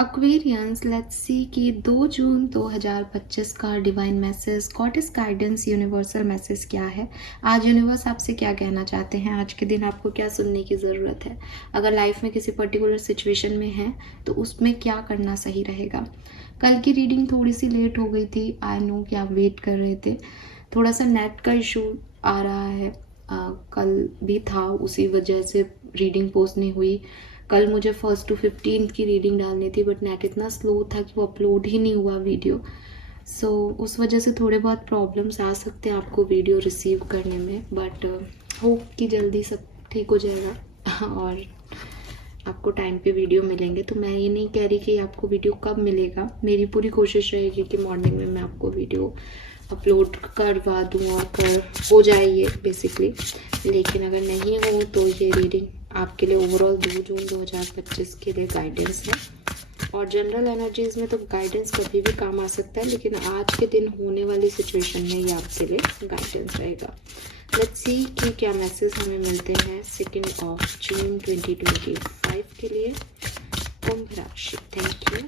Aquarians, let's see कि 2 जून 2025 का divine message, goddess guidance, universal message क्या है। आज यूनिवर्स आपसे क्या कहना चाहते हैं, आज के दिन आपको क्या सुनने की ज़रूरत है। अगर लाइफ में किसी पर्टिकुलर सिचुएशन में है तो उसमें क्या करना सही रहेगा। कल की रीडिंग थोड़ी सी लेट हो गई थी, आई नो कि आप वेट कर रहे थे। थोड़ा सा नेट का इशू आ रहा है, कल भी था, उसी वजह से रीडिंग पोस्ट नहीं हुई। कल मुझे 1st to 15th की रीडिंग डालनी थी बट नेट इतना स्लो था कि वो अपलोड ही नहीं हुआ वीडियो। उस वजह से थोड़े बहुत प्रॉब्लम्स आ सकते हैं आपको वीडियो रिसीव करने में, बट होप कि जल्दी सब ठीक हो जाएगा और आपको टाइम पे वीडियो मिलेंगे। तो मैं ये नहीं कह रही कि आपको वीडियो कब मिलेगा, मेरी पूरी कोशिश रहेगी कि मॉर्निंग में मैं आपको वीडियो अपलोड करवा दूँ और हो जाए ये बेसिकली। लेकिन अगर नहीं हो तो ये रीडिंग आपके लिए ओवरऑल 2 जून 2025 के लिए गाइडेंस है। और जनरल एनर्जीज में तो गाइडेंस कभी भी काम आ सकता है, लेकिन आज के दिन होने वाली सिचुएशन में ये आपके लिए गाइडेंस रहेगा। लेट्स सी कि क्या मैसेज हमें मिलते हैं 2 जून 2025 के लिए। कुंभ राशि, thank you,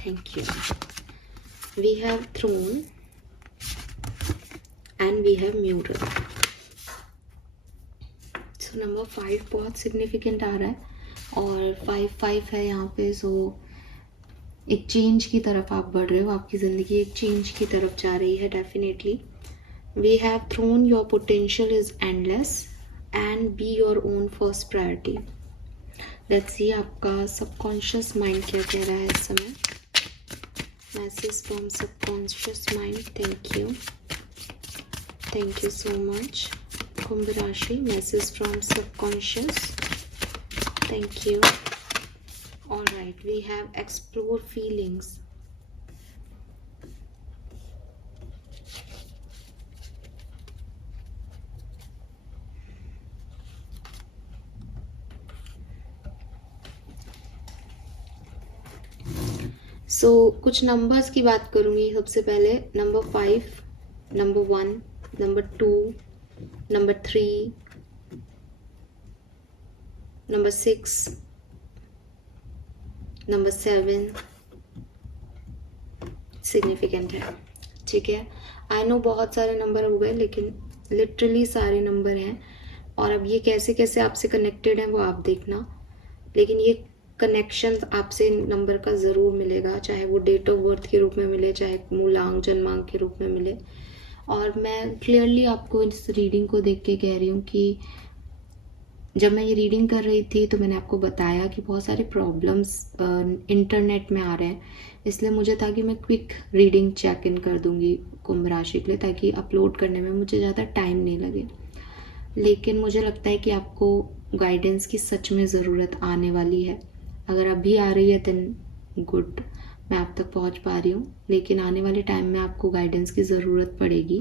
thank you. We have throne and we have mirror. So number 5 बहुत सिग्निफिकेंट आ रहा है और 5 है यहाँ पे। सो एक चेंज की तरफ आप बढ़ रहे हो, आपकी ज़िंदगी एक चेंज की तरफ जा रही है definitely. We have throne, your potential is endless and be your own first priority. Let's see आपका सबकॉन्शियस माइंड क्या कह रहा है इस समय। Message from subconscious mind, thank you. Thank you so much. Kumbh Rashi, message from subconscious. Thank you. All right, we have explore feelings. कुछ numbers की बात करूँगी सबसे पहले। Number 5, number 1, number 2, number 3, number 6, number 7 significant है, ठीक है। I know बहुत सारे नंबर हो गए, लेकिन लिटरली सारे नंबर हैं और अब ये कैसे कैसे आपसे कनेक्टेड हैं वो आप देखना। लेकिन ये कनेक्शन आपसे नंबर का ज़रूर मिलेगा, चाहे वो डेट ऑफ बर्थ के रूप में मिले, चाहे मूलांक जन्मांक के रूप में मिले। और मैं क्लियरली आपको इस रीडिंग को देख के कह रही हूँ कि जब मैं ये रीडिंग कर रही थी तो मैंने आपको बताया कि बहुत सारे प्रॉब्लम्स इंटरनेट में आ रहे हैं, इसलिए मुझे था कि मैं क्विक रीडिंग चेक इन कर दूंगी कुंभ राशि के लिए, ताकि अपलोड करने में मुझे ज़्यादा टाइम नहीं लगे। लेकिन मुझे लगता है कि आपको गाइडेंस की सच में ज़रूरत आने वाली है। अगर अभी आ रही है देन गुड, मैं आप तक पहुंच पा रही हूँ, लेकिन आने वाले टाइम में आपको गाइडेंस की ज़रूरत पड़ेगी।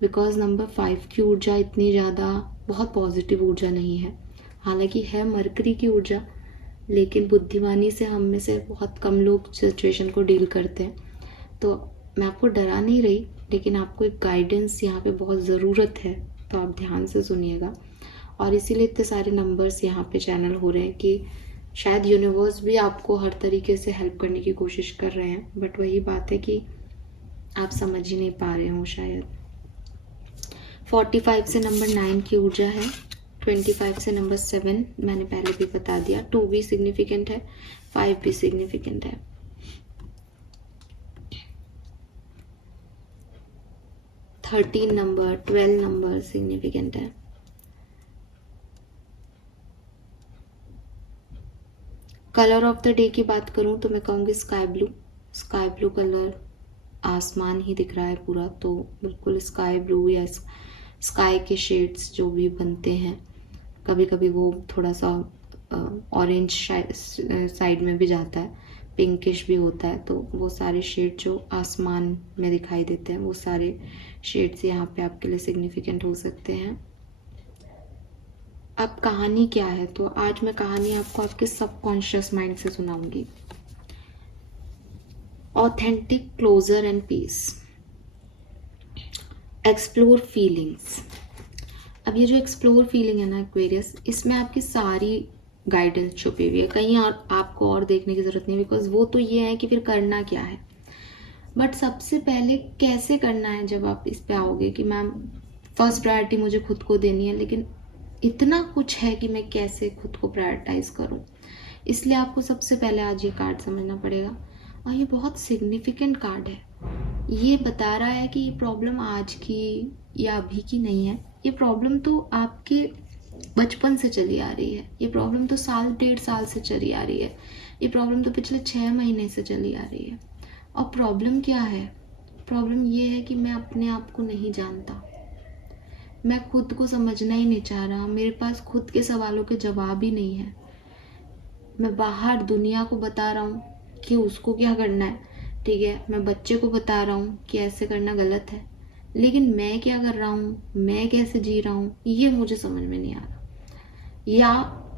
बिकॉज नंबर 5 की ऊर्जा इतनी ज़्यादा बहुत पॉजिटिव ऊर्जा नहीं है। हालांकि है मरकरी की ऊर्जा, लेकिन बुद्धिमानी से हम में से बहुत कम लोग सिचुएशन को डील करते हैं। तो मैं आपको डरा नहीं रही, लेकिन आपको एक गाइडेंस यहाँ पे बहुत ज़रूरत है, तो आप ध्यान से सुनिएगा। और इसीलिए इतने सारे नंबर्स यहाँ पे चैनल हो रहे हैं कि शायद यूनिवर्स भी आपको हर तरीके से हेल्प करने की कोशिश कर रहे हैं, बट वही बात है कि आप समझ ही नहीं पा रहे हो शायद। 45 से नंबर 9 की ऊर्जा है, 25 से नंबर 7 मैंने पहले भी बता दिया। 2 भी सिग्निफिकेंट है, 5 भी सिग्निफिकेंट है। 13 नंबर, 12 नंबर सिग्निफिकेंट है। कलर ऑफ द डे की बात करूं तो मैं कहूँगी sky blue. Sky blue colour, आसमान ही दिख रहा है पूरा, तो बिल्कुल स्काई ब्लू या स्काई के शेड्स जो भी बनते हैं, कभी कभी वो थोड़ा सा ऑरेंज साइड में भी जाता है, पिंकिश भी होता है, तो वो सारे शेड जो आसमान में दिखाई देते हैं वो सारे शेड्स यहाँ पे आपके लिए सिग्निफिकेंट हो सकते हैं। अब कहानी क्या है, तो आज मैं कहानी आपको आपके सबकॉन्शियस माइंड से सुनाऊंगी। Authentic closure and peace, explore feelings. अब ये जो एक्सप्लोर फीलिंग है ना एक्वेरियस, इसमें आपकी सारी गाइडेंस छुपी हुई है कहीं, और आपको और देखने की ज़रूरत नहीं, बिकॉज वो तो ये है कि फिर करना क्या है। बट सबसे पहले कैसे करना है, जब आप इस पे आओगे कि मैम फर्स्ट प्रायोरिटी मुझे खुद को देनी है, लेकिन इतना कुछ है कि मैं कैसे खुद को प्रायोरिटाइज करूं, इसलिए आपको सबसे पहले आज ये कार्ड समझना पड़ेगा। और ये बहुत सिग्निफिकेंट कार्ड है। ये बता रहा है कि ये प्रॉब्लम आज की या अभी की नहीं है, ये प्रॉब्लम तो आपके बचपन से चली आ रही है, ये प्रॉब्लम तो साल 1.5 साल से चली आ रही है, ये प्रॉब्लम तो पिछले 6 महीने से चली आ रही है। और प्रॉब्लम क्या है? प्रॉब्लम ये है कि मैं अपने आप को नहीं जानता, मैं खुद को समझना ही नहीं चाह रहा, मेरे पास खुद के सवालों के जवाब ही नहीं है। मैं बाहर दुनिया को बता रहा हूँ कि उसको क्या करना है, ठीक है, मैं बच्चे को बता रहा हूँ कि ऐसे करना गलत है, लेकिन मैं क्या कर रहा हूँ, मैं कैसे जी रहा हूँ, ये मुझे समझ में नहीं आ रहा। या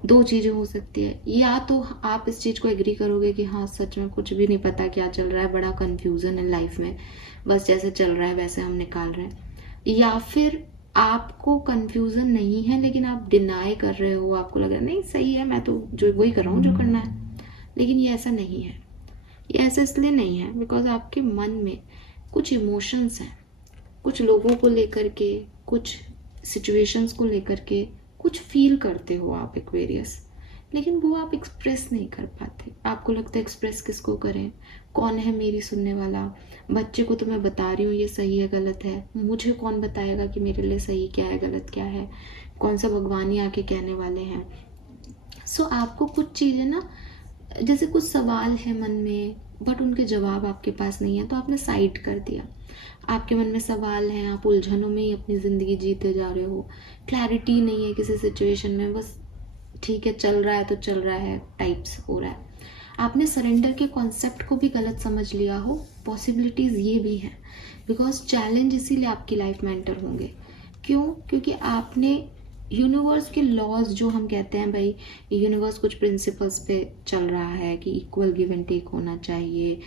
दो चीज़ें हो सकती है, या तो आप इस चीज़ को एग्री करोगे कि हाँ सच में कुछ भी नहीं पता क्या चल रहा है, बड़ा कन्फ्यूज़न है लाइफ में, बस जैसे चल रहा है वैसे हम निकाल रहे हैं। या फिर आपको कन्फ्यूज़न नहीं है लेकिन आप डिनाई कर रहे हो, आपको लग रहा है नहीं सही है, मैं तो जो वही कर रहा हूँ जो करना है। लेकिन ये ऐसा नहीं है, ये ऐसा इसलिए नहीं है बिकॉज आपके मन में कुछ इमोशंस हैं, कुछ लोगों को लेकर के, कुछ सिचुएशंस को लेकर के कुछ फील करते हो आप एक्वेरियस, लेकिन वो आप एक्सप्रेस नहीं कर पाते। आपको लगता है एक्सप्रेस किसको करें, कौन है मेरी सुनने वाला, बच्चे को तो मैं बता रही हूँ ये सही है गलत है, मुझे कौन बताएगा कि मेरे लिए सही क्या है गलत क्या है, कौन सा भगवान ही आके कहने वाले हैं। सो आपको कुछ चीज़ें ना, जैसे कुछ सवाल है मन में बट उनके जवाब आपके पास नहीं है, तो आपने साइड कर दिया। आपके मन में सवाल हैं, आप उलझनों में ही अपनी ज़िंदगी जीते जा रहे हो, क्लैरिटी नहीं है किसी सिचुएशन में, बस ठीक है चल रहा है तो चल रहा है टाइप्स हो रहा है। आपने सरेंडर के कॉन्सेप्ट को भी गलत समझ लिया हो, पॉसिबिलिटीज़ ये भी हैं, बिकॉज चैलेंज इसीलिए आपकी लाइफ में एंटर होंगे। क्यों? क्योंकि आपने यूनिवर्स के लॉज, जो हम कहते हैं भाई यूनिवर्स कुछ प्रिंसिपल्स पे चल रहा है कि इक्वल गिव एंड टेक होना चाहिए,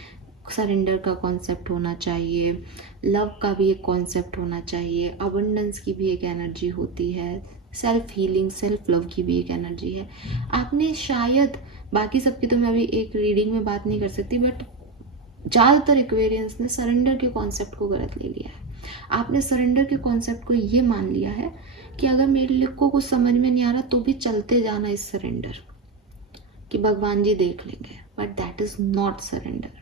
सरेंडर का कॉन्सेप्ट होना चाहिए, लव का भी एक कॉन्सेप्ट होना चाहिए, अबंडेंस की भी एक एनर्जी होती है, सेल्फ हीलिंग सेल्फ लव की भी एक एनर्जी है। आपने शायद, बाकी सबकी तो मैं अभी एक रीडिंग में बात नहीं कर सकती, बट ज़्यादातर एक्वेरियंस ने सरेंडर के कॉन्सेप्ट को गलत ले लिया है। आपने सरेंडर के कॉन्सेप्ट को ये मान लिया है कि अगर मेरे लिए को कुछ समझ में नहीं आ रहा तो भी चलते जाना इस सरेंडर, कि भगवान जी देख लेंगे, but that is not surrender.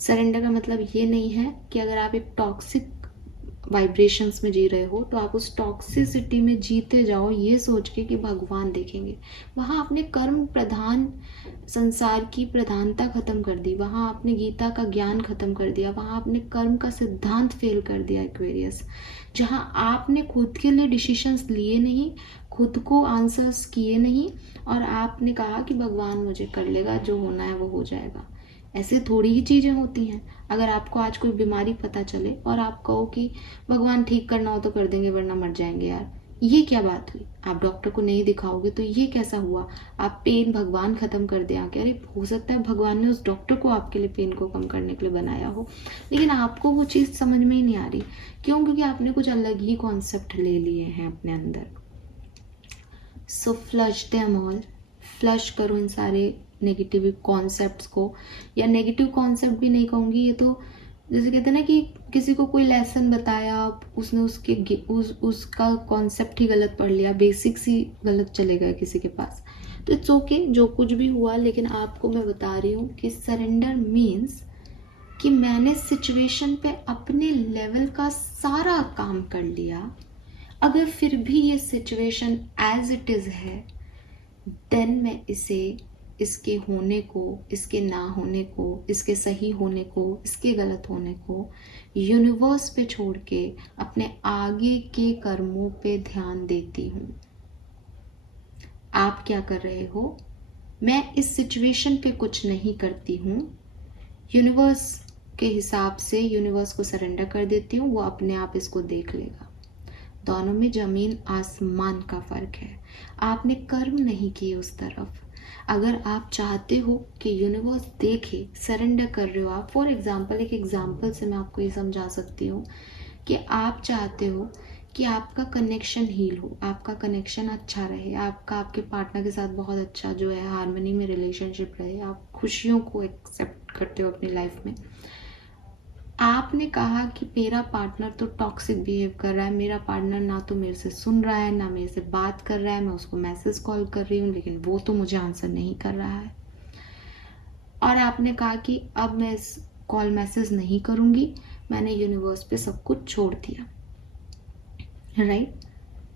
Surrender का मतलब ये नहीं है कि अगर आप एक टॉक्सिक वाइब्रेशंस में जी रहे हो तो आप उस टॉक्सिसिटी में जीते जाओ ये सोच के कि भगवान देखेंगे। वहाँ आपने कर्म प्रधान संसार की प्रधानता खत्म कर दी, वहाँ आपने गीता का ज्ञान खत्म कर दिया, वहाँ आपने कर्म का सिद्धांत फेल कर दिया एक्वेरियस। जहाँ आपने खुद के लिए डिसीशंस लिए नहीं, खुद को आंसर्स किए नहीं, और आपने कहा कि भगवान मुझे कर लेगा, जो होना है वो हो जाएगा। ऐसे थोड़ी ही चीज़ें होती हैं। अगर आपको आज कोई बीमारी पता चले और आप कहो कि भगवान ठीक करना हो तो कर देंगे वरना मर जाएंगे यार, ये क्या बात हुई? आप डॉक्टर को नहीं दिखाओगे तो ये कैसा हुआ? आप पेन भगवान खत्म कर दे आके, अरे हो सकता है भगवान ने उस डॉक्टर को आपके लिए पेन को कम करने के लिए बनाया हो, लेकिन आपको वो चीज़ समझ में ही नहीं आ रही। क्यों? क्योंकि आपने कुछ अलग ही कॉन्सेप्ट ले लिए हैं अपने अंदर। सो फ्लश देम ऑल, फ्लश करो इन सारे नेगेटिव कॉन्सेप्ट्स को, या नेगेटिव कॉन्सेप्ट भी नहीं कहूँगी, ये तो जैसे कहते हैं ना कि किसी को कोई लेसन बताया, उसने उसका कॉन्सेप्ट ही गलत पढ़ लिया, बेसिक्स ही गलत चले गए किसी के पास, तो इट्स ओके जो कुछ भी हुआ। लेकिन आपको मैं बता रही हूँ कि सरेंडर मीन्स कि मैंने सिचुएशन पे अपने लेवल का सारा काम कर लिया, अगर फिर भी ये सिचुएशन एज इट इज़ है, देन मैं इसे, इसके होने को, इसके ना होने को, इसके सही होने को, इसके गलत होने को यूनिवर्स पे छोड़ के अपने आगे के कर्मों पे ध्यान देती हूँ। आप क्या कर रहे हो? मैं इस सिचुएशन पे कुछ नहीं करती हूँ, यूनिवर्स के हिसाब से यूनिवर्स को सरेंडर कर देती हूँ, वो अपने आप इसको देख लेगा। दोनों में जमीन आसमान का फर्क है। आपने कर्म नहीं किए उस तरफ। अगर आप चाहते हो कि यूनिवर्स देखे, सरेंडर कर रहे हो आप, फॉर एग्जांपल, एक एग्जांपल से मैं आपको ये समझा सकती हूँ कि आप चाहते हो कि आपका कनेक्शन हील हो, आपका कनेक्शन अच्छा रहे, आपका आपके पार्टनर के साथ बहुत अच्छा जो है हार्मनी में रिलेशनशिप रहे, आप खुशियों को एक्सेप्ट करते हो अपनी लाइफ में। आपने कहा कि मेरा पार्टनर तो टॉक्सिक बिहेव कर रहा है, मेरा पार्टनर ना तो मेरे से सुन रहा है, ना मेरे से बात कर रहा है, मैं उसको मैसेज कॉल कर रही हूँ लेकिन वो तो मुझे आंसर नहीं कर रहा है। और आपने कहा कि अब मैं इस कॉल मैसेज नहीं करूँगी, मैंने यूनिवर्स पे सब कुछ छोड़ दिया, राइट।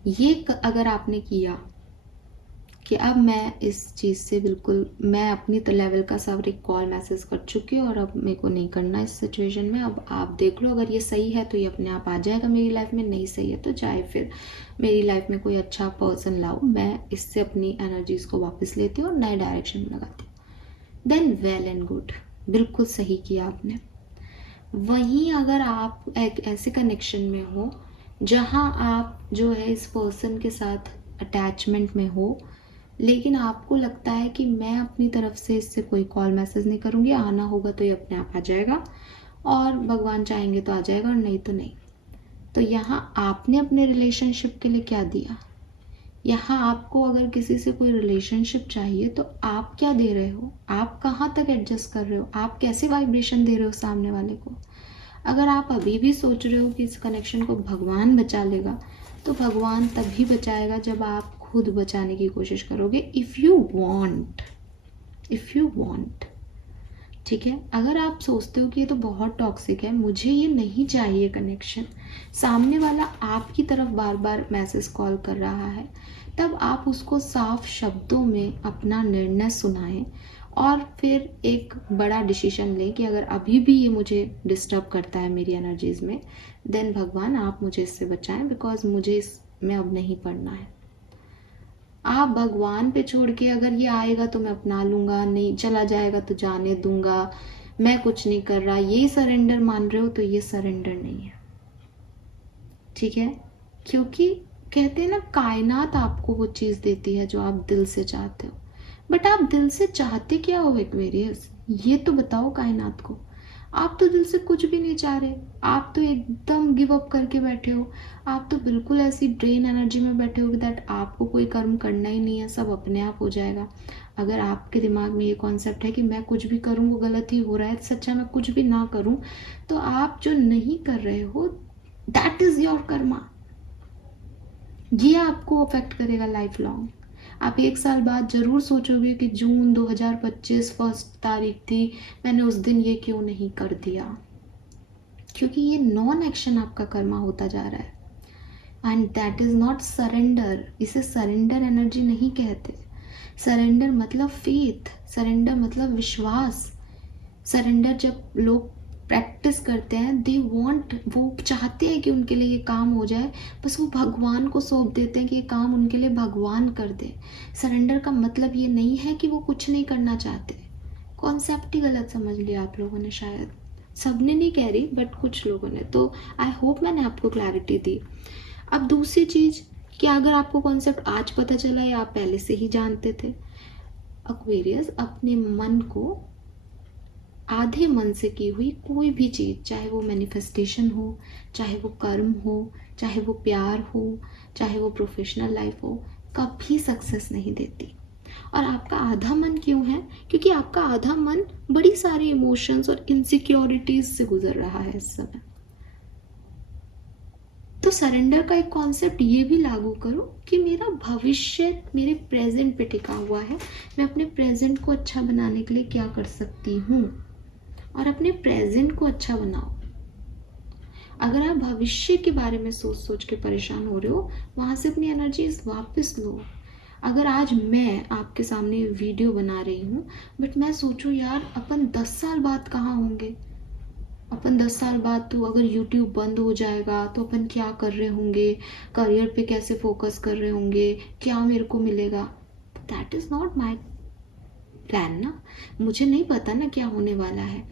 ये अगर आपने किया कि अब मैं इस चीज़ से बिल्कुल, मैं अपनी लेवल का सारे कॉल मैसेज कर चुकी हूँ और अब मेरे को नहीं करना इस सिचुएशन में, अब आप देख लो, अगर ये सही है तो ये अपने आप आ जाएगा मेरी लाइफ में, नहीं सही है तो चाहे फिर मेरी लाइफ में कोई अच्छा पर्सन लाओ, मैं इससे अपनी एनर्जीज को वापस लेती हूँ और नए डायरेक्शन में लगाती हूँ। देन वेल एंड गुड, बिल्कुल सही किया आपने। वहीं अगर आप एक ऐसे कनेक्शन में हो जहाँ आप जो है इस पर्सन के साथ अटैचमेंट में हो, लेकिन आपको लगता है कि मैं अपनी तरफ से इससे कोई कॉल मैसेज नहीं करूँगी, आना होगा तो ये अपने आप आ जाएगा और भगवान चाहेंगे तो आ जाएगा और नहीं तो नहीं, तो यहाँ आपने अपने रिलेशनशिप के लिए क्या दिया? यहाँ आपको अगर किसी से कोई रिलेशनशिप चाहिए तो आप क्या दे रहे हो? आप कहाँ तक एडजस्ट कर रहे हो? आप कैसे वाइब्रेशन दे रहे हो सामने वाले को? अगर आप अभी भी सोच रहे हो कि इस कनेक्शन को भगवान बचा लेगा, तो भगवान तभी बचाएगा जब आप खुद बचाने की कोशिश करोगे, इफ़ यू वॉन्ट। ठीक है, अगर आप सोचते हो कि ये तो बहुत टॉक्सिक है, मुझे ये नहीं चाहिए कनेक्शन, सामने वाला आपकी तरफ बार बार मैसेज कॉल कर रहा है, तब आप उसको साफ शब्दों में अपना निर्णय सुनाएं और फिर एक बड़ा डिसीजन लें कि अगर अभी भी ये मुझे डिस्टर्ब करता है मेरी एनर्जीज में, देन भगवान आप मुझे इससे बचाएं, बिकॉज मुझे इसमें अब नहीं पड़ना है। आप भगवान पे छोड़ के अगर ये आएगा तो मैं अपना लूँगा, नहीं चला जाएगा तो जाने दूंगा, मैं कुछ नहीं कर रहा, ये सरेंडर मान रहे हो तो ये सरेंडर नहीं है। ठीक है, क्योंकि कहते हैं ना, कायनात आपको वो चीज़ देती है जो आप दिल से चाहते हो, बट आप दिल से चाहते क्या हो एक्वेरियस, ये तो बताओ कायनात को। आप तो दिल से कुछ भी नहीं चाह रहे, आप तो एकदम गिव अप करके बैठे हो, आप तो बिल्कुल ऐसी ड्रेन एनर्जी में बैठे हो दैट आपको कोई कर्म करना ही नहीं है, सब अपने आप हो जाएगा। अगर आपके दिमाग में ये कॉन्सेप्ट है कि मैं कुछ भी करूँ वो गलत ही हो रहा है, सच्चा मैं कुछ भी ना करूँ, तो आप जो नहीं कर रहे हो दैट इज़ योर कर्मा, ये आपको अफेक्ट करेगा लाइफ लॉन्ग। आप एक साल बाद ज़रूर सोचोगे कि जून 2025 फर्स्ट तारीख थी, मैंने उस दिन ये क्यों नहीं कर दिया, क्योंकि ये नॉन एक्शन आपका कर्मा होता जा रहा है। And that is not surrender, इसे सरेंडर एनर्जी नहीं कहते। सरेंडर मतलब फेथ, सरेंडर मतलब विश्वास। सरेंडर जब लोग प्रैक्टिस करते हैं, दे वांट, वो चाहते हैं कि उनके लिए ये काम हो जाए, बस वो भगवान को सौंप देते हैं कि ये काम उनके लिए भगवान कर दे। सरेंडर का मतलब ये नहीं है कि वो कुछ नहीं करना चाहते। कॉन्सेप्ट ही गलत समझ लिया आप लोगों ने शायद, सबने नहीं कह रही बट कुछ लोगों ने, तो आई होप मैंने आपको क्लैरिटी दी। अब दूसरी चीज़ कि अगर आपको कॉन्सेप्ट आज पता चला या आप पहले से ही जानते थे, एक्वेरियस अपने मन को, आधे मन से की हुई कोई भी चीज़, चाहे वो मैनिफेस्टेशन हो, चाहे वो कर्म हो, चाहे वो प्यार हो, चाहे वो प्रोफेशनल लाइफ हो, कभी सक्सेस नहीं देती। और आपका आधा मन क्यों है? क्योंकि आपका आधा मन बड़ी सारी इमोशंस और इनसिक्योरिटीज से गुजर रहा है इस समय। तो सरेंडर का एक कॉन्सेप्ट ये भी लागू करो कि मेरा भविष्य मेरे प्रेजेंट पे टिका हुआ है, मैं अपने प्रेजेंट को अच्छा बनाने के लिए क्या कर सकती हूँ, और अपने प्रेजेंट को अच्छा बनाओ। अगर आप भविष्य के बारे में सोच सोच के परेशान हो रहे हो, वहाँ से अपनी एनर्जीज वापस लो। अगर आज मैं आपके सामने वीडियो बना रही हूँ, बट मैं सोचूं यार अपन 10 साल बाद कहाँ होंगे, अपन 10 साल बाद तो अगर YouTube बंद हो जाएगा तो अपन क्या कर रहे होंगे, करियर पे कैसे फोकस कर रहे होंगे, क्या मेरे को मिलेगा, that is not my plan ना। मुझे नहीं पता ना क्या होने वाला है,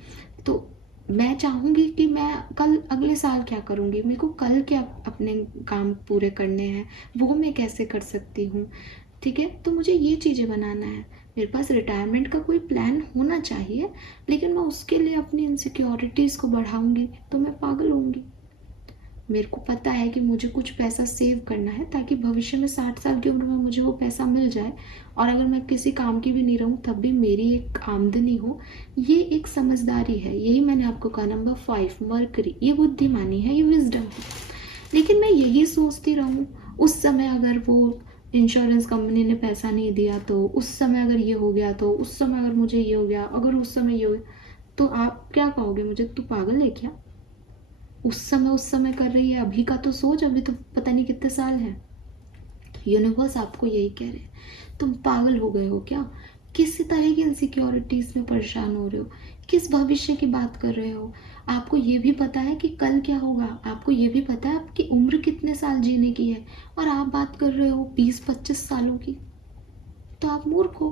तो मैं चाहूँगी कि मैं कल अगले साल क्या करूँगी, मेरे को कल क्या अपने काम पूरे करने हैं, वो मैं कैसे कर सकती हूँ। ठीक है, तो मुझे ये चीज़ें बनाना है। मेरे पास रिटायरमेंट का कोई प्लान होना चाहिए, लेकिन मैं उसके लिए अपनी इनसिक्योरिटीज़ को बढ़ाऊँगी तो मैं पागल होंगी। मेरे को पता है कि मुझे कुछ पैसा सेव करना है ताकि भविष्य में 60 साल की उम्र में मुझे वो पैसा मिल जाए, और अगर मैं किसी काम की भी नहीं रहूँ तब भी मेरी एक आमदनी हो। ये एक समझदारी है। यही मैंने आपको कहा, नंबर 5 मरकरी, ये बुद्धिमानी है, ये विजडम है। लेकिन मैं यही सोचती रहूँ उस समय अगर वो इंश्योरेंस कंपनी ने पैसा नहीं दिया तो, उस समय अगर ये हो गया तो, उस समय अगर मुझे ये हो गया, अगर उस समय ये हो गया, तो आप क्या कहोगे मुझे, तू पागल है क्या? उस समय कर रही है, अभी का तो सोच, अभी तो पता नहीं कितने साल हैं। यूनिवर्स आपको यही कह रहे हैं, तुम पागल हो गए हो क्या? किस तरह की इनसिक्योरिटीज में परेशान हो रहे हो? किस भविष्य की बात कर रहे हो? आपको ये भी पता है कि कल क्या होगा, आपको ये भी पता है आपकी उम्र कितने साल जीने की है, और आप बात कर रहे हो 20-25 सालों की। तो आप मूर्ख हो।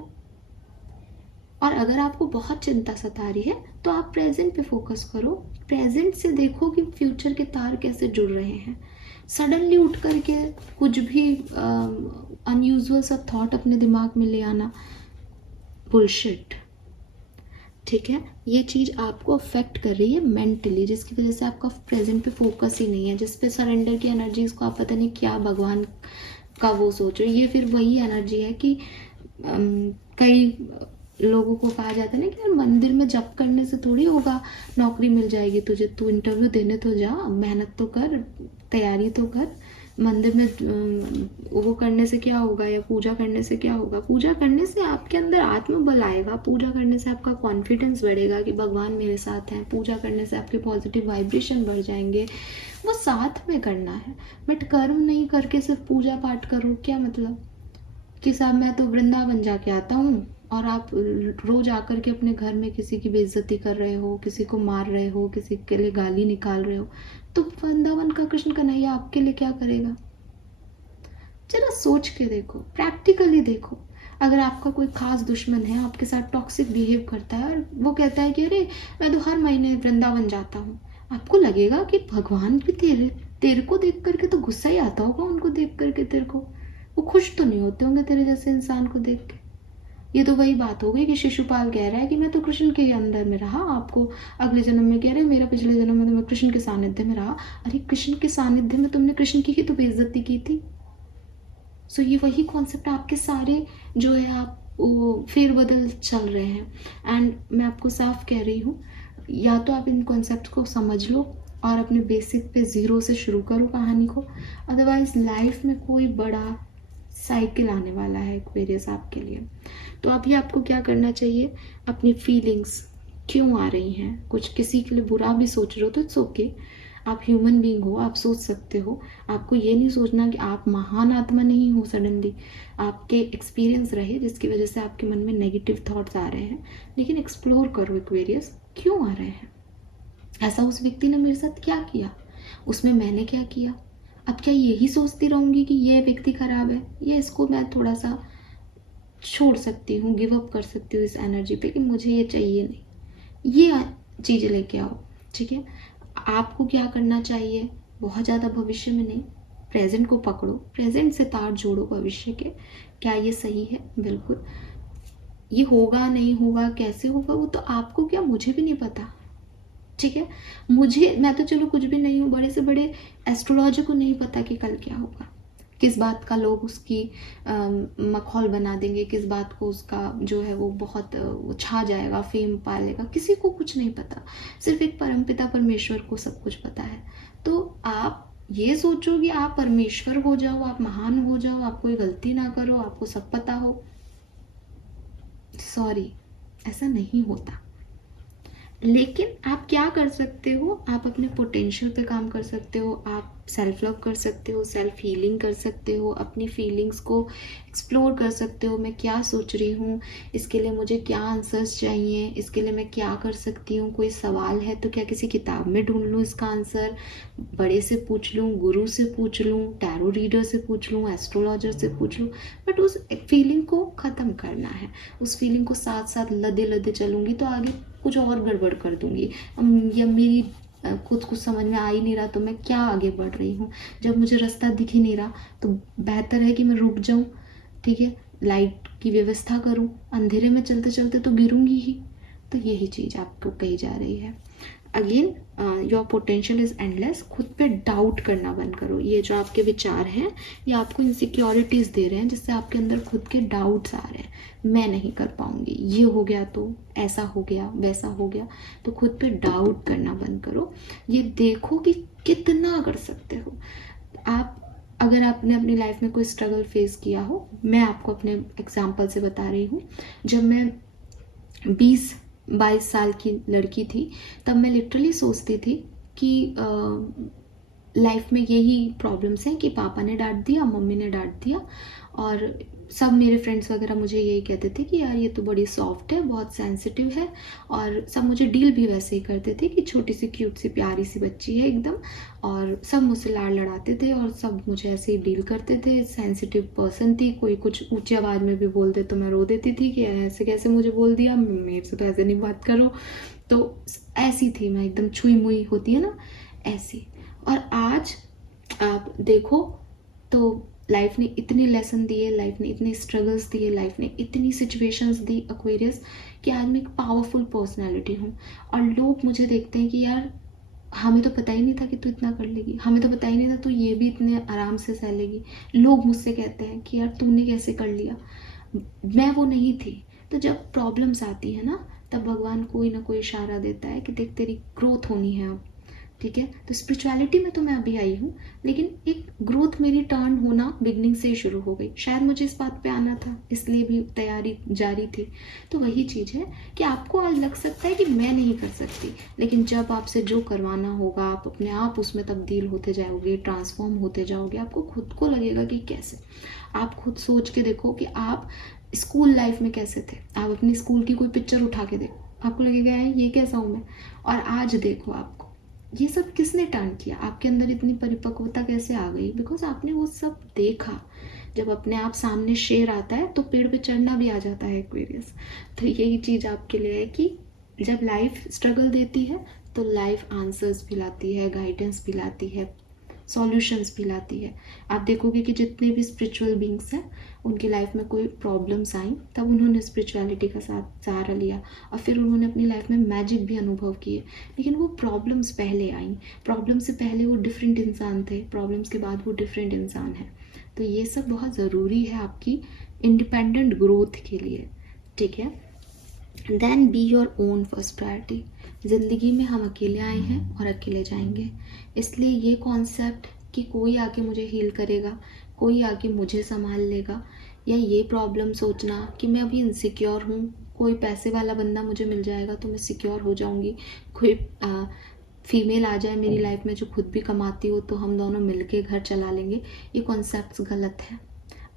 और अगर आपको बहुत चिंता सता रही है तो आप प्रेजेंट पे फोकस करो। प्रेजेंट से देखो कि फ्यूचर के तार कैसे जुड़ रहे हैं। सडनली उठ करके कुछ भी अनयूजुअल सा थॉट अपने दिमाग में ले आना, बुलशिट। ठीक है, ये चीज़ आपको अफेक्ट कर रही है मेंटली, जिसकी वजह से आपका प्रेजेंट पे फोकस ही नहीं है, जिस पे सरेंडर की एनर्जीज को आप पता नहीं क्या भगवान का वो सोच रहे हो। ये फिर वही एनर्जी है कि कई लोगों को कहा जाता है ना कि यार मंदिर में जप करने से थोड़ी होगा नौकरी मिल जाएगी तुझे, तू इंटरव्यू देने तो जा, मेहनत तो कर, तैयारी तो कर। मंदिर में वो करने से क्या होगा, या पूजा करने से क्या होगा? पूजा करने से आपके अंदर आत्मबल आएगा, पूजा करने से आपका कॉन्फिडेंस बढ़ेगा कि भगवान मेरे साथ हैं, पूजा करने से आपके पॉजिटिव वाइब्रेशन बढ़ जाएंगे। वो साथ में करना है, बट कर्म नहीं करके सिर्फ पूजा पाठ करो, क्या मतलब कि साहब मैं तो वृंदावन जाके आता हूँ, और आप रोज आकर के अपने घर में किसी की बेइज्जती कर रहे हो, किसी को मार रहे हो, किसी के लिए गाली निकाल रहे हो, तो वृंदावन का कृष्ण कन्हैया आपके लिए क्या करेगा? जरा सोच के देखो, प्रैक्टिकली देखो। अगर आपका कोई खास दुश्मन है, आपके साथ टॉक्सिक बिहेव करता है और वो कहता है कि अरे मैं तो हर महीने वृंदावन जाता हूँ, आपको लगेगा कि भगवान भी तेरे को देख करके तो गुस्सा ही आता होगा उनको देख करके तेरे को, वो खुश तो नहीं होते होंगे तेरे जैसे इंसान को देख के। ये तो वही बात हो गई कि शिशुपाल कह रहा है कि मैं तो कृष्ण के अंदर में रहा, आपको अगले जन्म में कह रहे हैं मेरा पिछले जन्म में तो मैं कृष्ण के सानिध्य में रहा। अरे कृष्ण के सानिध्य में तुमने कृष्ण की ही तो बेइज्जती की थी। सो ये वही कॉन्सेप्ट आपके सारे जो है आप वो फेरबदल चल रहे हैं। एंड मैं आपको साफ कह रही हूँ, या तो आप इन कॉन्सेप्ट को समझ लो और अपने बेसिक पे ज़ीरो से शुरू करो कहानी को, अदरवाइज लाइफ में कोई बड़ा साइकिल आने वाला है एक्वेरियस आपके लिए। तो अभी आपको क्या करना चाहिए, अपनी फीलिंग्स क्यों आ रही हैं, कुछ किसी के लिए बुरा भी सोच रहे हो तो इट्स ओके, आप ह्यूमन बीइंग हो, आप सोच सकते हो। आपको ये नहीं सोचना कि आप महान आत्मा नहीं हो। सडनली आपके एक्सपीरियंस रहे जिसकी वजह से आपके मन में नेगेटिव थॉट्स आ रहे हैं, लेकिन एक्सप्लोर करो एक्वेरियस क्यों आ रहे हैं। ऐसा उस व्यक्ति ने मेरे साथ क्या किया, उसमें मैंने क्या किया। अब क्या यही सोचती रहूँगी कि ये व्यक्ति खराब है, या इसको मैं थोड़ा सा छोड़ सकती हूँ, गिव अप कर सकती हूँ इस एनर्जी पे कि मुझे ये चाहिए नहीं। ये चीज़ लेके आओ। ठीक है, आपको क्या करना चाहिए, बहुत ज़्यादा भविष्य में नहीं, प्रेजेंट को पकड़ो, प्रेजेंट से तार जोड़ो भविष्य के। क्या ये सही है? बिल्कुल। ये होगा नहीं होगा, कैसे होगा, वो तो आपको क्या, मुझे भी नहीं पता। ठीक है, मैं तो चलो कुछ भी नहीं हूँ, बड़े से बड़े एस्ट्रोलॉजर को नहीं पता कि कल क्या होगा, किस बात का लोग उसकी मखौल बना देंगे, किस बात को उसका जो है वो बहुत वो छा जाएगा, फेम पा लेगा, किसी को कुछ नहीं पता। सिर्फ एक परमपिता परमेश्वर को सब कुछ पता है। तो आप ये सोचो कि आप परमेश्वर हो जाओ, आप महान हो जाओ, आप कोई गलती ना करो, आपको सब पता हो। सॉरी, ऐसा नहीं होता। लेकिन आप क्या कर सकते हो, आप अपने पोटेंशियल पे काम कर सकते हो, आप सेल्फ लव कर सकते हो, सेल्फ हीलिंग कर सकते हो, अपनी फीलिंग्स को एक्सप्लोर कर सकते हो। मैं क्या सोच रही हूँ, इसके लिए मुझे क्या आंसर्स चाहिए, इसके लिए मैं क्या कर सकती हूँ। कोई सवाल है तो क्या किसी किताब में ढूंढ लूँ इसका आंसर, बड़े से पूछ लूँ, गुरु से पूछ लूँ, टैरो रीडर से पूछ लूँ, एस्ट्रोलॉजर से पूछ लूँ, बट उस फीलिंग को ख़त्म करना है। उस फीलिंग को साथ साथ लदे लदे चलूँगी तो आगे कुछ और गड़बड़ कर दूँगी, या मेरी कुछ समझ में आ ही नहीं रहा तो मैं क्या आगे बढ़ रही हूँ। जब मुझे रास्ता दिख ही नहीं रहा तो बेहतर है कि मैं रुक जाऊँ। ठीक है, लाइट की व्यवस्था करूँ, अंधेरे में चलते चलते तो गिरूंगी ही। तो यही चीज़ आपको कही जा रही है। Again your potential is endless. खुद पे डाउट करना बंद करो। ये जो आपके विचार हैं ये आपको इनसिक्योरिटीज़ दे रहे हैं, जिससे आपके अंदर खुद के डाउट्स आ रहे हैं। मैं नहीं कर पाऊंगी, ये हो गया तो ऐसा हो गया, वैसा हो गया। तो खुद पे डाउट करना बंद करो। ये देखो कि कितना कर सकते हो आप। अगर आपने अपनी लाइफ में कोई स्ट्रगल फेस किया हो, मैं आपको अपने एग्जाम्पल से बता रही हूँ। जब मैं 20-22 साल की लड़की थी, तब मैं लिटरली सोचती थी कि लाइफ में यही प्रॉब्लम्स हैं कि पापा ने डांट दिया, मम्मी ने डांट दिया, और सब मेरे फ्रेंड्स वगैरह मुझे यही कहते थे कि यार ये तो बड़ी सॉफ्ट है, बहुत सेंसिटिव है। और सब मुझे डील भी वैसे ही करते थे कि छोटी सी क्यूट सी प्यारी सी बच्ची है एकदम, और सब मुझसे लाड़ लड़ाते थे और सब मुझे ऐसे ही डील करते थे। सेंसिटिव पर्सन थी, कोई कुछ ऊंची आवाज़ में भी बोल दे तो मैं रो देती थी कि ऐसे कैसे मुझे बोल दिया, मेरे से तो ऐसे नहीं बात करो। तो ऐसी थी मैं, एकदम छुई मुई होती है ना, ऐसी। और आज आप देखो तो लाइफ ने इतने लेसन दिए, लाइफ ने इतने स्ट्रगल्स दिए, लाइफ ने इतनी सिचुएशंस दी एक्वेरियस, कि आज मैं एक पावरफुल पर्सनालिटी हूँ। और लोग मुझे देखते हैं कि यार हमें तो पता ही नहीं था कि तू इतना कर लेगी, हमें तो पता ही नहीं था तू ये भी इतने आराम से सह लेगी। लोग मुझसे कहते हैं कि यार तूने कैसे कर लिया। मैं वो नहीं थी। तो जब प्रॉब्लम्स आती है ना, तब भगवान कोई ना कोई इशारा देता है कि देख तेरी ग्रोथ होनी है अब, ठीक है। तो स्पिरिचुअलिटी में तो मैं अभी आई हूँ, लेकिन एक ग्रोथ मेरी टर्न होना बिगनिंग से ही शुरू हो गई। शायद मुझे इस बात पे आना था, इसलिए भी तैयारी जारी थी। तो वही चीज़ है कि आपको आज लग सकता है कि मैं नहीं कर सकती, लेकिन जब आपसे जो करवाना होगा आप अपने आप उसमें तब्दील होते जाओगे, ट्रांसफॉर्म होते जाओगे। आपको खुद को लगेगा कि कैसे। आप खुद सोच के देखो कि आप स्कूल लाइफ में कैसे थे। आप अपनी स्कूल की कोई पिक्चर उठा के देखो, आपको लगेगा है ये कैसा हूँ मैं। और आज देखो आपको, ये सब किसने टर्न किया, आपके अंदर इतनी परिपक्वता कैसे आ गई, बिकॉज आपने वो सब देखा। जब अपने आप सामने शेर आता है तो पेड़ पे चढ़ना भी आ जाता है एक्वेरियस। तो यही चीज़ आपके लिए है कि जब लाइफ स्ट्रगल देती है तो लाइफ आंसर्स भी लाती है, गाइडेंस भी लाती है, सॉल्यूशंस भी लाती है। आप देखोगे कि जितने भी स्पिरिचुअल बींग्स हैं उनकी लाइफ में कोई प्रॉब्लम्स आई, तब उन्होंने स्पिरिचुअलिटी का साथ सहारा लिया और फिर उन्होंने अपनी लाइफ में मैजिक भी अनुभव किए। लेकिन वो प्रॉब्लम्स पहले आई, प्रॉब्लम से पहले वो डिफरेंट इंसान थे, प्रॉब्लम्स के बाद वो डिफरेंट इंसान है। तो ये सब बहुत ज़रूरी है आपकी इंडिपेंडेंट ग्रोथ के लिए, ठीक है। Then be your own first priority. ज़िंदगी में हम अकेले आए हैं और अकेले जाएंगे, इसलिए ये कॉन्सेप्ट कि कोई आके मुझे हील करेगा, कोई आके मुझे संभाल लेगा, या ये प्रॉब्लम सोचना कि मैं अभी इनसिक्योर हूँ, कोई पैसे वाला बंदा मुझे मिल जाएगा तो मैं सिक्योर हो जाऊँगी, कोई फीमेल आ जाए मेरी लाइफ में जो खुद भी कमाती हो तो हम दोनों मिलके घर चला लेंगे, ये कॉन्सेप्ट्स गलत है।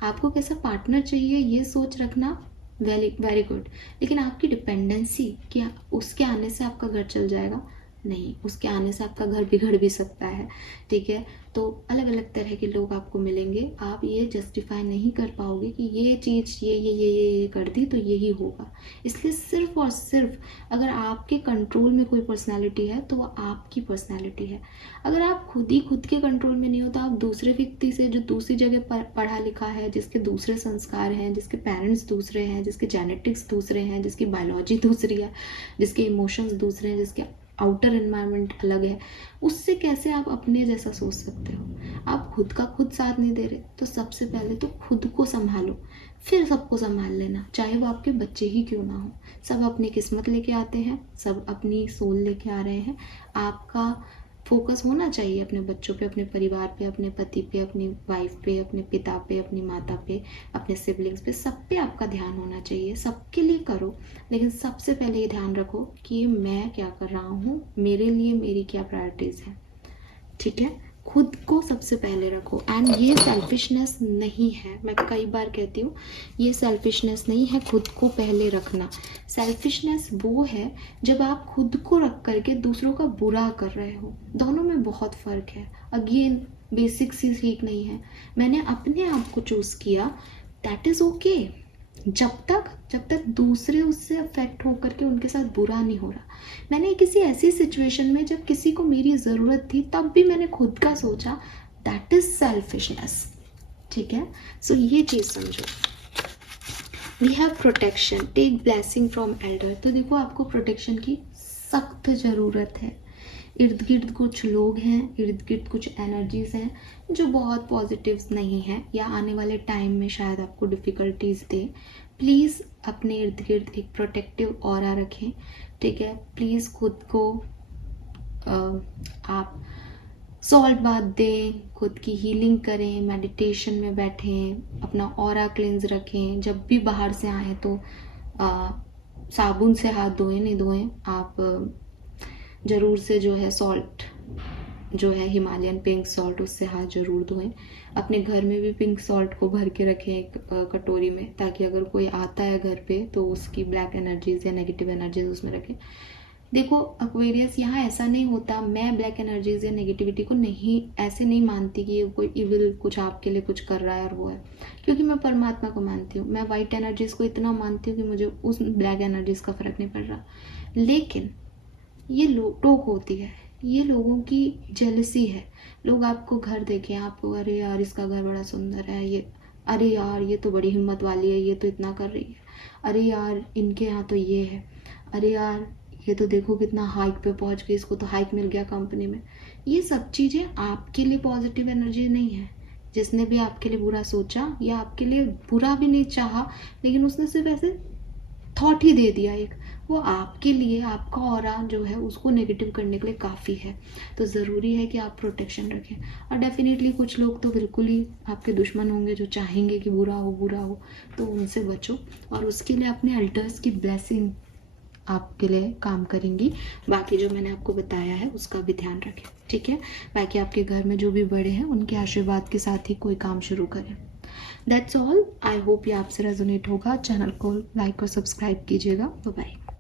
आपको कैसा पार्टनर चाहिए ये सोच रखना वेरी वेरी गुड, लेकिन आपकी डिपेंडेंसी क्या उसके आने से आपका घर चल जाएगा, नहीं, उसके आने से आपका घर बिगड़ भी सकता है, ठीक है। तो अलग अलग तरह के लोग आपको मिलेंगे, आप ये जस्टिफाई नहीं कर पाओगे कि ये चीज़ ये कर दी तो यही होगा। इसलिए सिर्फ और सिर्फ अगर आपके कंट्रोल में कोई पर्सनालिटी है तो वो आपकी पर्सनालिटी है। अगर आप खुद ही खुद के कंट्रोल में नहीं हो तो आप दूसरे व्यक्ति से जो दूसरी जगह पढ़ा लिखा है, जिसके दूसरे संस्कार हैं, जिसके पेरेंट्स दूसरे हैं, जिसके जेनेटिक्स दूसरे हैं, जिसकी बायोलॉजी दूसरी है, जिसके इमोशंस दूसरे हैं, जिसके आउटर एनवायरनमेंट अलग है, उससे कैसे आप अपने जैसा सोच सकते हो। आप खुद का खुद साथ नहीं दे रहे तो सबसे पहले तो खुद को संभालो, फिर सबको संभाल लेना, चाहे वो आपके बच्चे ही क्यों ना हो। सब अपनी किस्मत लेके आते हैं, सब अपनी सोल लेके आ रहे हैं। आपका फोकस होना चाहिए अपने बच्चों पे, अपने परिवार पे, अपने पति पे, अपनी वाइफ पे, अपने पिता पे, अपनी माता पे, अपने सिबलिंग्स पे, सब पे आपका ध्यान होना चाहिए। सबके लिए करो, लेकिन सबसे पहले ये ध्यान रखो कि मैं क्या कर रहा हूँ, मेरे लिए मेरी क्या प्रायोरिटीज़ हैं, ठीक है। खुद को सबसे पहले रखो। एंड ये सेल्फिशनेस नहीं है, मैं कई बार कहती हूँ ये सेल्फिशनेस नहीं है खुद को पहले रखना। सेल्फिशनेस वो है जब आप खुद को रख करके दूसरों का बुरा कर रहे हो। दोनों में बहुत फ़र्क है। अगेन बेसिक्स ही ठीक नहीं है। मैंने अपने आप को चूज़ किया, दैट इज़ ओके, जब तक दूसरे उससे अफेक्ट होकर के उनके साथ बुरा नहीं हो रहा। मैंने किसी ऐसी सिचुएशन में जब किसी को मेरी ज़रूरत थी तब भी मैंने खुद का सोचा, दैट इज़ सेल्फिशनेस, ठीक है। सो ये चीज़ समझो। We have protection, take blessing from elder. तो देखो आपको प्रोटेक्शन की सख्त ज़रूरत है। इर्द गिर्द कुछ लोग हैं, इर्द गिर्द कुछ एनर्जीज़ हैं जो बहुत पॉजिटिव्स नहीं हैं या आने वाले टाइम में शायद आपको डिफ़िकल्टीज दे। प्लीज़ अपने इर्द गिर्द एक प्रोटेक्टिव ऑरा रखें, ठीक है। प्लीज़ खुद को आप सॉल्ट बाथ दें, खुद की हीलिंग करें, मेडिटेशन में बैठें, अपना ऑरा क्लिन्स रखें। जब भी बाहर से आएँ तो साबुन से हाथ धोएं, नहीं धोएं आप ज़रूर से जो है सॉल्ट जो है हिमालयन पिंक सॉल्ट, उससे हाथ ज़रूर धोएं। अपने घर में भी पिंक सॉल्ट को भर के रखें एक कटोरी में, ताकि अगर कोई आता है घर पे तो उसकी ब्लैक एनर्जीज़ या नेगेटिव एनर्जीज उसमें रखें। देखो एक्वेरियस, यहाँ ऐसा नहीं होता, मैं ब्लैक एनर्जीज या नेगेटिविटी को नहीं ऐसे नहीं मानती कि कोई इविल कुछ आपके लिए कुछ कर रहा है और वो है, क्योंकि मैं परमात्मा को मानती हूँ। मैं वाइट एनर्जीज को इतना मानती हूँ कि मुझे उस ब्लैक एनर्जीज का फ़र्क नहीं पड़ रहा। लेकिन ये टोक होती है, ये लोगों की जेलसी है। लोग आपको घर देखें, आपको अरे यार इसका घर बड़ा सुंदर है, ये अरे यार ये तो बड़ी हिम्मत वाली है, ये तो इतना कर रही है, अरे यार इनके यहाँ तो ये है, अरे यार ये तो देखो कितना हाइक पे पहुँच गई, इसको तो हाइक मिल गया कंपनी में। ये सब चीज़ें आपके लिए पॉजिटिव एनर्जी नहीं है। जिसने भी आपके लिए बुरा सोचा या आपके लिए बुरा भी नहीं चाहा, लेकिन उसने सिर्फ ऐसे थॉट ही दे दिया एक, वो आपके लिए आपका ऑरा जो है उसको नेगेटिव करने के लिए काफ़ी है। तो ज़रूरी है कि आप प्रोटेक्शन रखें। और डेफिनेटली कुछ लोग तो बिल्कुल ही आपके दुश्मन होंगे जो चाहेंगे कि बुरा हो, तो उनसे बचो। और उसके लिए अपने अल्टर्स की ब्लेसिंग आपके लिए काम करेंगी। बाकी जो मैंने आपको बताया है उसका भी ध्यान रखें, ठीक है। बाकी आपके घर में जो भी बड़े हैं उनके आशीर्वाद के साथ ही कोई काम शुरू करें। That's all. आई होप ये आपसे रेजोनेट होगा। चैनल को लाइक और सब्सक्राइब कीजिएगा। Bye bye.